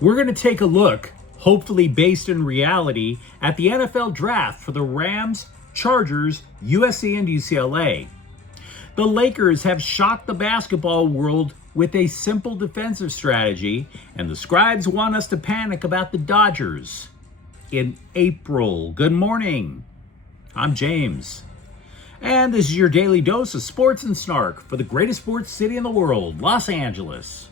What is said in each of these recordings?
We're going to take a look, hopefully based in reality, at the NFL draft for the Rams, Chargers, USC and UCLA. The Lakers have shocked the basketball world with a simple defensive strategy, and the scribes want us to panic about the Dodgers in April. Good morning. I'm James. And this is your daily dose of sports and snark for the greatest sports city in the world, Los Angeles.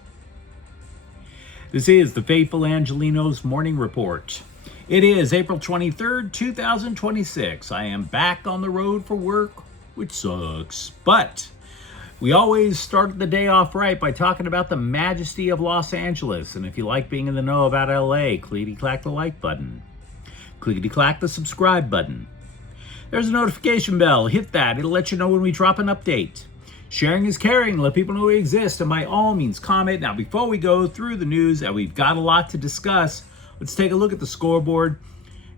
This is the faithful Angelenos morning report. It is April 23rd, 2026. I am back on the road for work, which sucks. But we always start the day off right by talking about the majesty of Los Angeles. And if you like being in the know about LA, clickety-clack the like button. Clickety-clack the subscribe button. There's a notification bell. Hit that. It'll let you know when we drop an update. Sharing is caring. Let people know we exist. And by all means, comment. Now, before we go through the news, and we've got a lot to discuss, let's take a look at the scoreboard.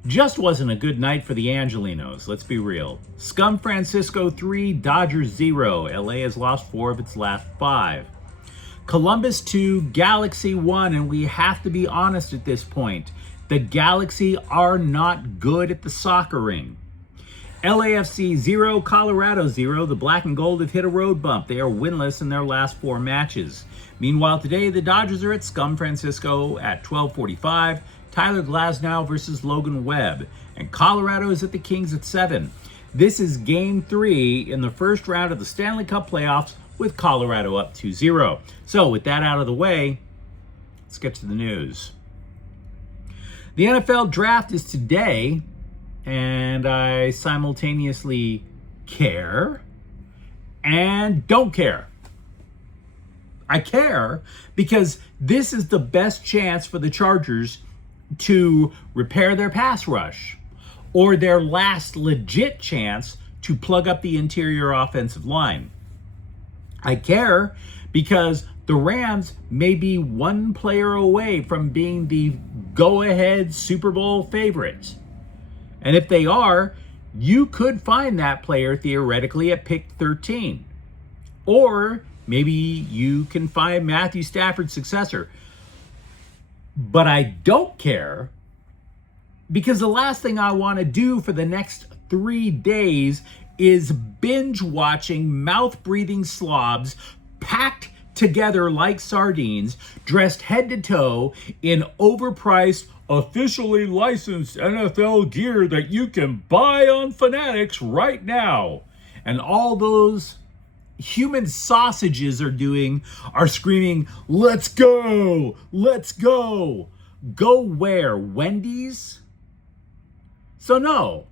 Just wasn't a good night for the Angelenos. Let's be real. Scum Francisco 3, Dodgers 0. LA has lost 4 of its last 5. Columbus 2, Galaxy 1. And we have to be honest at this point. The Galaxy are not good at the soccer ring. LAFC 0, Colorado 0. The black and gold have hit a road bump. They are winless in their last 4 matches. Meanwhile, today, the Dodgers are at Scum Francisco at 12:45. Tyler Glasnow versus Logan Webb. And Colorado is at the Kings at 7. This is Game 3 in the first round of the Stanley Cup playoffs with Colorado up 2-0. So with that out of the way, let's get to the news. The NFL draft is today, and I simultaneously care and don't care. I care because this is the best chance for the Chargers to repair their pass rush, or their last legit chance to plug up the interior offensive line. I care because the Rams may be one player away from being the go-ahead Super Bowl favorite. And if they are, you could find that player theoretically at pick 13. Or maybe you can find Matthew Stafford's successor. But I don't care, because the last thing I want to do for the next 3 days is binge watching mouth-breathing slobs packed together like sardines, dressed head to toe in overpriced, officially licensed NFL gear that you can buy on Fanatics right now. And all those human sausages are screaming, "Let's go! Let's go!" Go where? Wendy's? So no,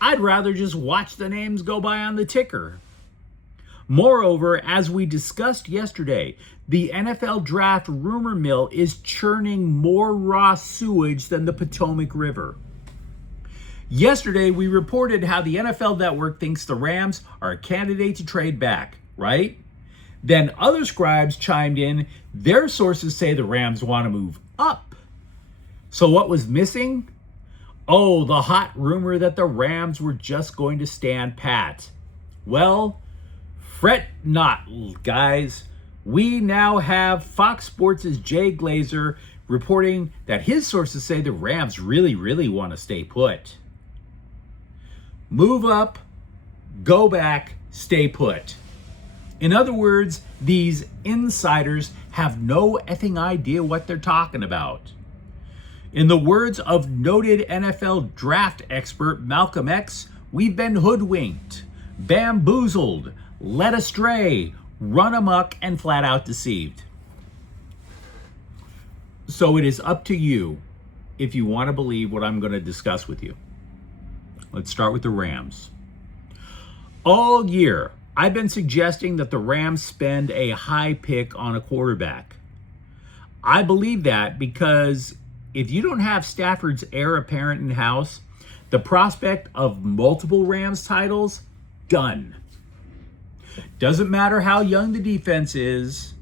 I'd rather just watch the names go by on the ticker. Moreover, as we discussed yesterday, the NFL draft rumor mill is churning more raw sewage than the Potomac River. Yesterday, we reported how the NFL Network thinks the Rams are a candidate to trade back, right? Then other scribes chimed in. Their sources say the Rams want to move up. So what was missing? Oh, the hot rumor that the Rams were just going to stand pat. Well, fret not, guys. We now have Fox Sports' Jay Glazer reporting that his sources say the Rams really want to stay put. Move up, go back, stay put. In other words, these insiders have no effing idea what they're talking about. In the words of noted NFL draft expert Malcolm X, we've been hoodwinked, bamboozled, led astray, run amok, and flat out deceived. So it is up to you if you want to believe what I'm going to discuss with you. Let's start with the Rams. All year, I've been suggesting that the Rams spend a high pick on a quarterback. I believe that because if you don't have Stafford's heir apparent in-house, the prospect of multiple Rams titles, done. Doesn't matter how young the defense is,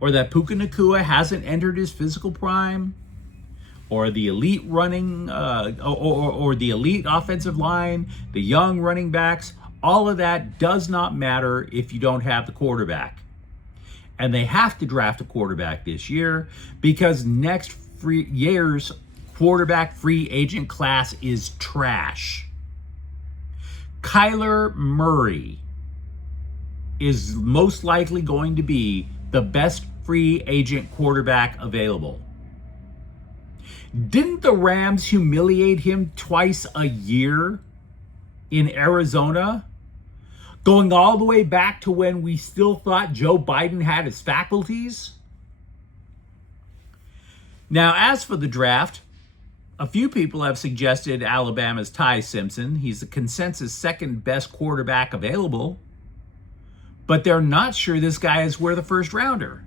or that Puka Nacua hasn't entered his physical prime, or the elite running, or the elite offensive line, the young running backs. All of that does not matter if you don't have the quarterback. And they have to draft a quarterback this year because next year's quarterback free agent class is trash. Kyler Murray is most likely going to be the best free agent quarterback available. Didn't the Rams humiliate him twice a year in Arizona? Going all the way back to when we still thought Joe Biden had his faculties? Now, as for the draft, a few people have suggested Alabama's Ty Simpson. He's the consensus second best quarterback available. But they're not sure this guy is worth a first rounder.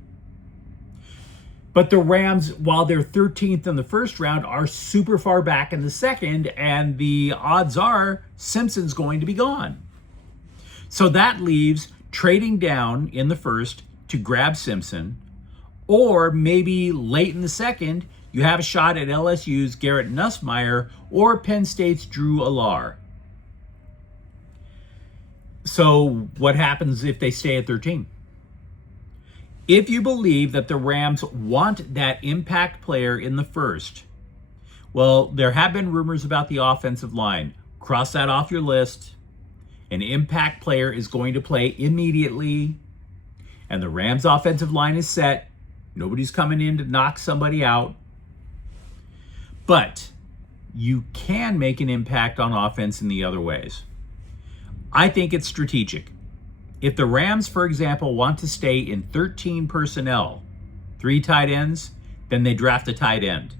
But the Rams, while they're 13th in the first round, are super far back in the second, and the odds are Simpson's going to be gone. So that leaves trading down in the first to grab Simpson, or maybe late in the second, you have a shot at LSU's Garrett Nussmeier or Penn State's Drew Allar. So what happens if they stay at 13? If you believe that the Rams want that impact player in the first, well, there have been rumors about the offensive line. Cross that off your list. An impact player is going to play immediately, and the Rams' offensive line is set. Nobody's coming in to knock somebody out. But you can make an impact on offense in the other ways. I think it's strategic. If the Rams, for example, want to stay in 13 personnel, 3 tight ends, then they draft a tight end.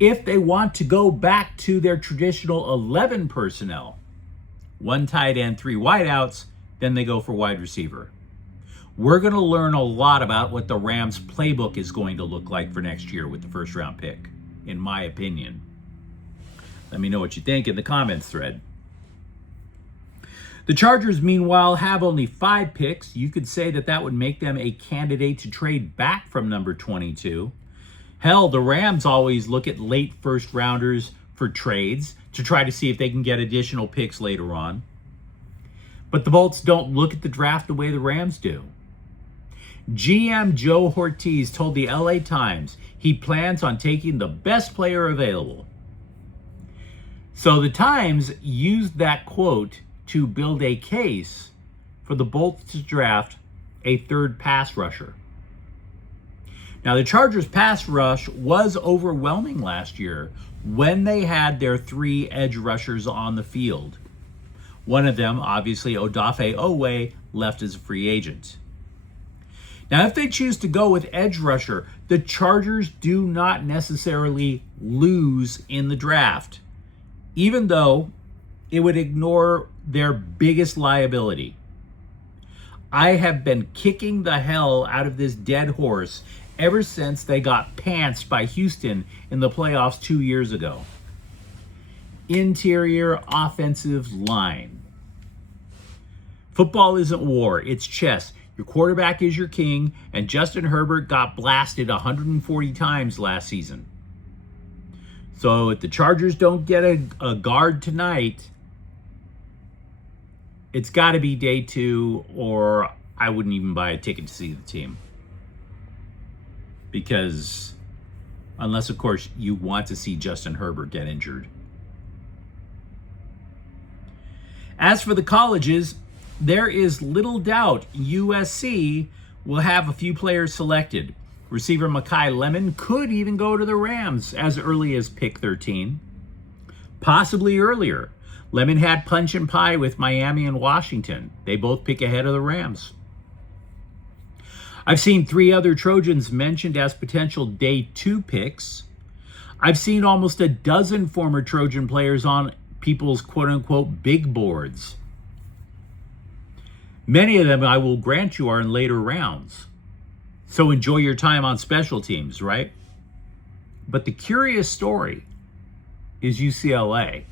If they want to go back to their traditional 11 personnel, 1 tight end, 3 wideouts, then they go for wide receiver. We're going to learn a lot about what the Rams playbook is going to look like for next year with the first round pick, in my opinion. Let me know what you think in the comments thread. The Chargers, meanwhile, have only 5 picks. You could say that that would make them a candidate to trade back from number 22. Hell, the Rams always look at late first rounders for trades to try to see if they can get additional picks later on. But the Bolts don't look at the draft the way the Rams do. GM Joe Ortiz told the LA Times he plans on taking the best player available. So the Times used that quote to build a case for the Bolts to draft a third pass rusher. Now, the Chargers' pass rush was overwhelming last year when they had their 3 edge rushers on the field. One of them, obviously, Odafe Oweh, left as a free agent. Now, if they choose to go with edge rusher, the Chargers do not necessarily lose in the draft, even though it would ignore their biggest liability. I have been kicking the hell out of this dead horse ever since they got pantsed by Houston in the playoffs 2 years ago. Interior offensive line. Football isn't war, it's chess. Your quarterback is your king, and Justin Herbert got blasted 140 times last season. So if the Chargers don't get a guard tonight, it's got to be day 2, or I wouldn't even buy a ticket to see the team. Because unless, of course, you want to see Justin Herbert get injured. As for the colleges, there is little doubt USC will have a few players selected. Receiver Mekhi Lemon could even go to the Rams as early as pick 13, possibly earlier. Lemon had punch and pie with Miami and Washington. They both pick ahead of the Rams. I've seen 3 other Trojans mentioned as potential day 2 picks. I've seen almost a dozen former Trojan players on people's quote-unquote big boards. Many of them, I will grant you, are in later rounds. So enjoy your time on special teams, right? But the curious story is UCLA.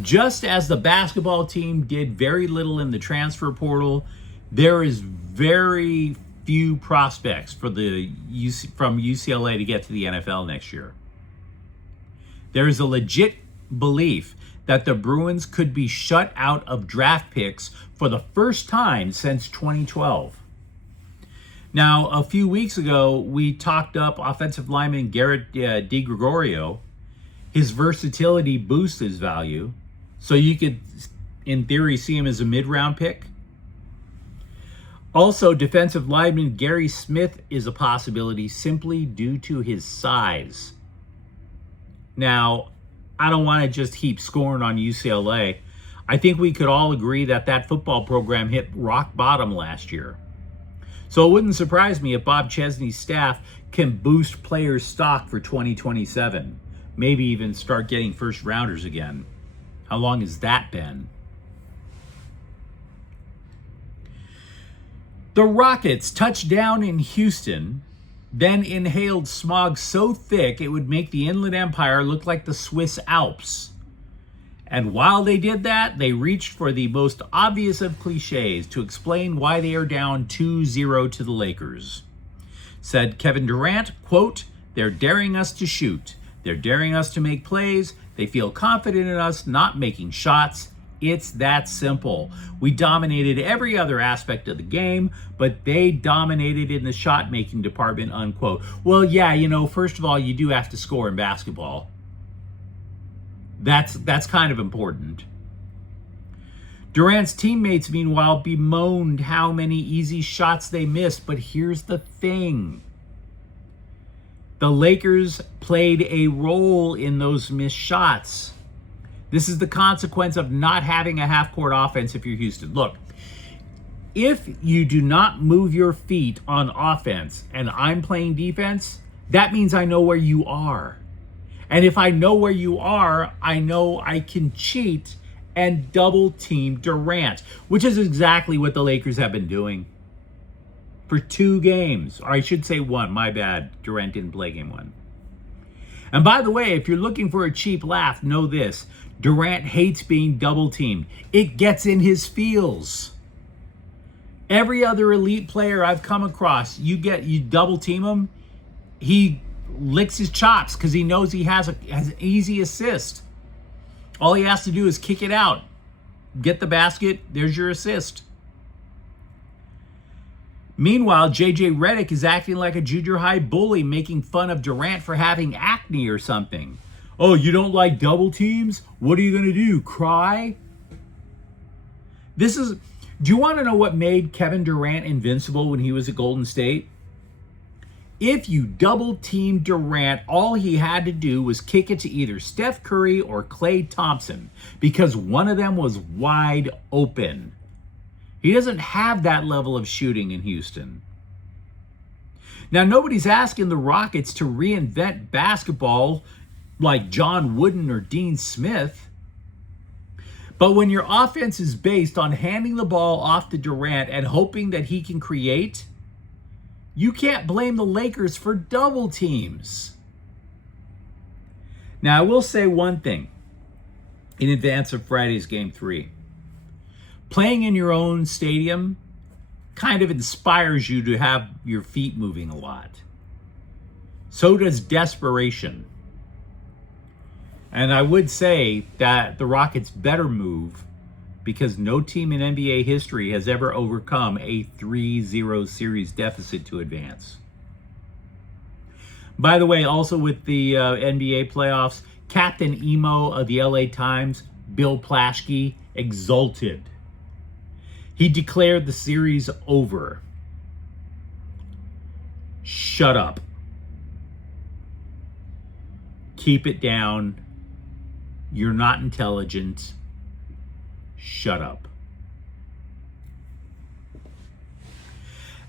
Just as the basketball team did very little in the transfer portal, there is very few prospects from UCLA to get to the NFL next year. There is a legit belief that the Bruins could be shut out of draft picks for the first time since 2012. Now, a few weeks ago, we talked up offensive lineman Garrett DiGregorio. His versatility boosts his value. So you could, in theory, see him as a mid-round pick. Also, defensive lineman Gary Smith is a possibility simply due to his size. Now, I don't want to just heap scorn on UCLA. I think we could all agree that that football program hit rock bottom last year. So it wouldn't surprise me if Bob Chesney's staff can boost players' stock for 2027. Maybe even start getting first rounders again. How long has that been? The Rockets touched down in Houston, then inhaled smog so thick it would make the Inland Empire look like the Swiss Alps. And while they did that, they reached for the most obvious of cliches to explain why they are down 2-0 to the Lakers. Said Kevin Durant, quote, "They're daring us to shoot. They're daring us to make plays. They feel confident in us not making shots. It's that simple. We dominated every other aspect of the game, but they dominated in the shot-making department," unquote. Well, yeah, first of all, you do have to score in basketball. That's kind of important. Durant's teammates, meanwhile, bemoaned how many easy shots they missed, but here's the thing. The Lakers played a role in those missed shots. This is the consequence of not having a half-court offense if you're Houston. Look, if you do not move your feet on offense and I'm playing defense, that means I know where you are. And if I know where you are, I know I can cheat and double-team Durant, which is exactly what the Lakers have been doing for 2 games. Or I should say 1, my bad. Durant didn't play game 1. And by the way, if you're looking for a cheap laugh, know this. Durant hates being double-teamed. It gets in his feels. Every other elite player I've come across, you double-team him, he licks his chops because he knows he has an easy assist. All he has to do is kick it out. Get the basket, there's your assist. Meanwhile, J.J. Redick is acting like a junior high bully, making fun of Durant for having acne or something. Oh, you don't like double teams? What are you going to do, cry? Do you want to know what made Kevin Durant invincible when he was at Golden State? If you double teamed Durant, all he had to do was kick it to either Steph Curry or Klay Thompson because one of them was wide open. He doesn't have that level of shooting in Houston. Now, nobody's asking the Rockets to reinvent basketball like John Wooden or Dean Smith. But when your offense is based on handing the ball off to Durant and hoping that he can create, you can't blame the Lakers for double teams. Now, I will say one thing in advance of Friday's Game 3. Playing in your own stadium kind of inspires you to have your feet moving a lot. So does desperation. And I would say that the Rockets better move because no team in NBA history has ever overcome a 3-0 series deficit to advance. By the way, also with the NBA playoffs, Captain Emo of the LA Times, Bill Plaschke, exulted. He declared the series over. Shut up. Keep it down. You're not intelligent. Shut up.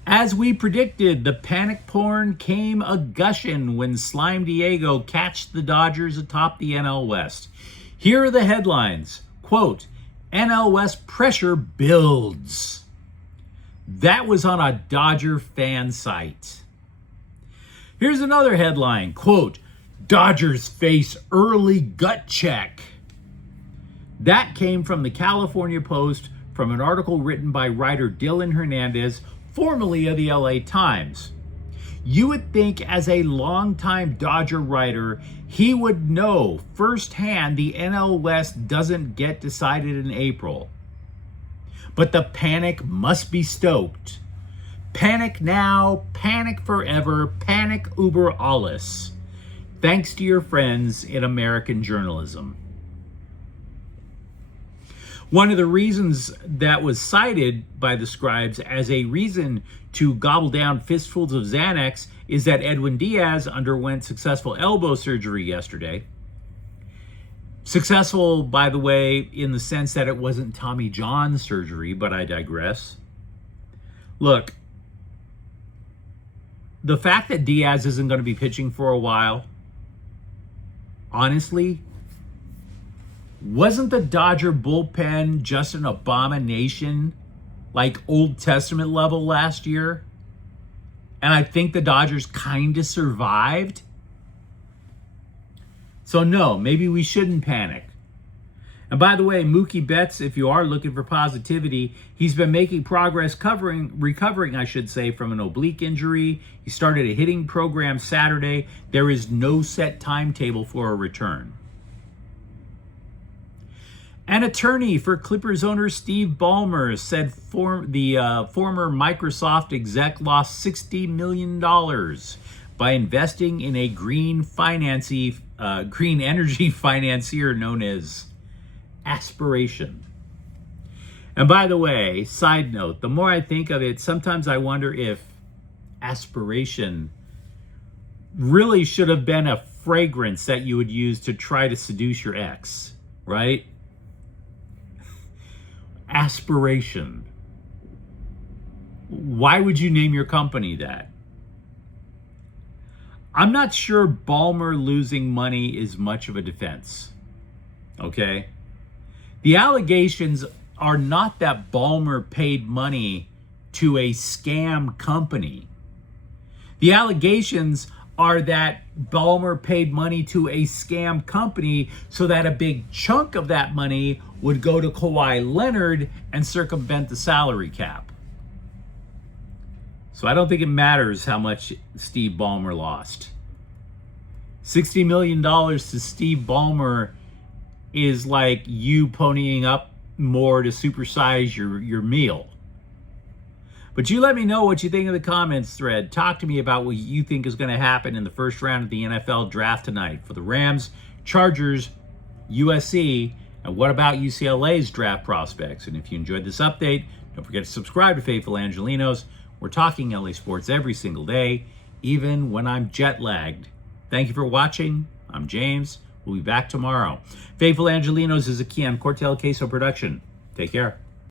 As we predicted, the panic porn came a-gushin' when Slime Diego catched the Dodgers atop the NL West. Here are the headlines. Quote, NL West pressure builds. That was on a Dodger fan site. Here's another headline. Quote, Dodgers face early gut check. That came from the California Post from an article written by writer Dylan Hernandez, formerly of the LA Times. You would think as a longtime Dodger writer, he would know firsthand the NL West doesn't get decided in April. But the panic must be stoked. Panic now, panic forever, panic über alles. Thanks to your friends in American journalism. One of the reasons that was cited by the scribes as a reason to gobble down fistfuls of Xanax is that Edwin Diaz underwent successful elbow surgery yesterday. Successful, by the way, in the sense that it wasn't Tommy John surgery, but I digress. Look, the fact that Diaz isn't going to be pitching for a while, honestly, wasn't the Dodger bullpen just an abomination, like Old Testament level last year? And I think the Dodgers kind of survived. So no, maybe we shouldn't panic. And by the way, Mookie Betts, if you are looking for positivity, he's been making progress recovering, I should say, from an oblique injury. He started a hitting program Saturday. There is no set timetable for a return. An attorney for Clippers owner Steve Ballmer said the former Microsoft exec lost $60 million by investing in a green energy financier known as Aspiration. And by the way, side note, the more I think of it, sometimes I wonder if Aspiration really should have been a fragrance that you would use to try to seduce your ex, right? Aspiration. Why would you name your company that? I'm not sure Ballmer losing money is much of a defense. Okay? The allegations are not that Ballmer paid money to a scam company. The allegations are that Ballmer paid money to a scam company so that a big chunk of that money would go to Kawhi Leonard and circumvent the salary cap. So I don't think it matters how much Steve Ballmer lost. $60 million to Steve Ballmer is like you ponying up more to supersize your meal. But you let me know what you think in the comments thread. Talk to me about what you think is going to happen in the first round of the NFL draft tonight for the Rams, Chargers, USC, and what about UCLA's draft prospects? And if you enjoyed this update, don't forget to subscribe to Faithful Angelenos. We're talking LA sports every single day, even when I'm jet lagged. Thank you for watching. I'm James. We'll be back tomorrow. Faithful Angelenos is a Kian Cortel Queso production. Take care.